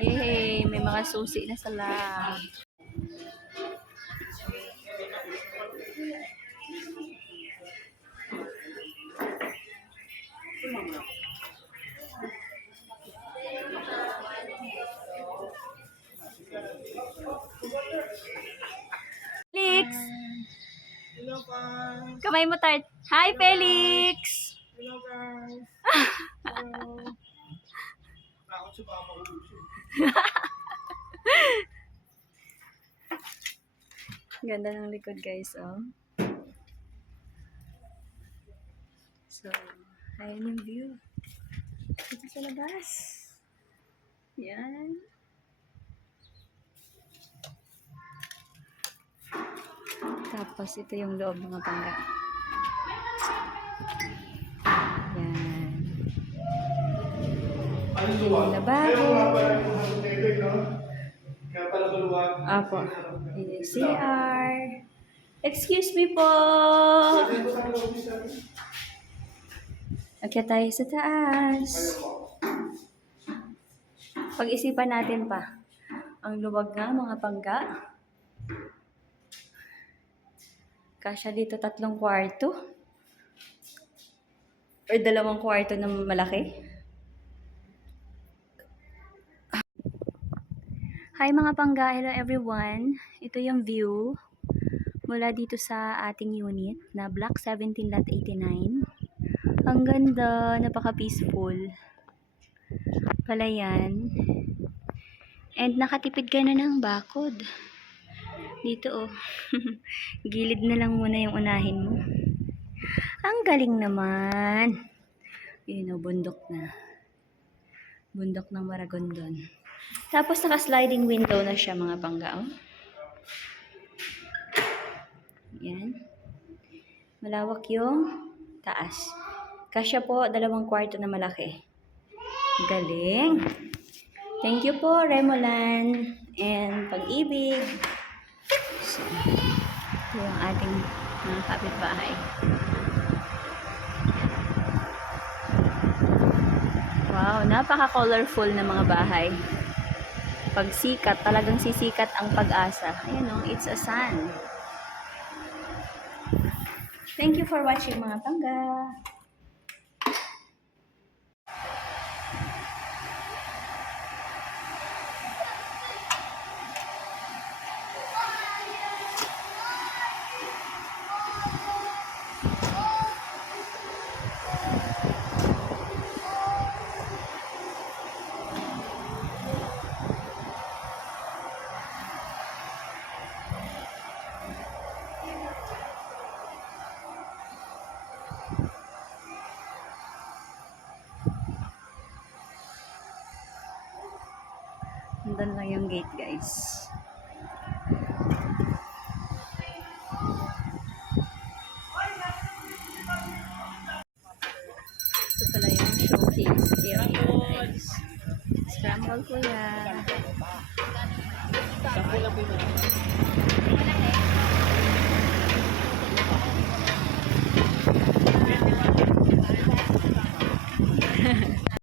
Yay! May mga susi na sila. Felix! Hello guys! Kamay mo tart. Hi, Felix! Hello guys! Hello! Takot si Papa Uso. Ganda ng likod, guys, oh. So, ayan yung view. Dito sa labas. Yan. Tapos, ito yung loob mga pangga. Yan. Yung lababo. Apo. Yung CR. Excuse me po. Okay tayo sa taas. Pag-isipan natin pa. Ang luwag nga mga pangga. Kasya dito 3 kwarto. Or 2 kwarto na malaki. Hi mga pangga, hello everyone. Ito yung view mula dito sa ating unit na Block 17.89. Ang ganda, napaka-peaceful. Palayan. And nakatipid ka na ng bakod. Dito oh. Gilid na lang muna yung unahin mo. Ang galing naman. Yun oh, bundok na. Bundok ng Maragondon. Tapos naka-sliding window na siya mga pangga. Oh. Yan. Malawak yung taas. Kasya po, 2 kwarto na malaki. Galing. Thank you po, Remolan and Pag-ibig. So, ito yung ating mga kapitbahay. Wow, napaka-colorful na mga bahay. Pag sikat, talagang sisikat ang pag-asa. Ayan o, it's a sun. Thank you for watching mga pangga. Nandun lang yung gate, guys. Ito pala yung showcase area, guys. Scramble ko yan.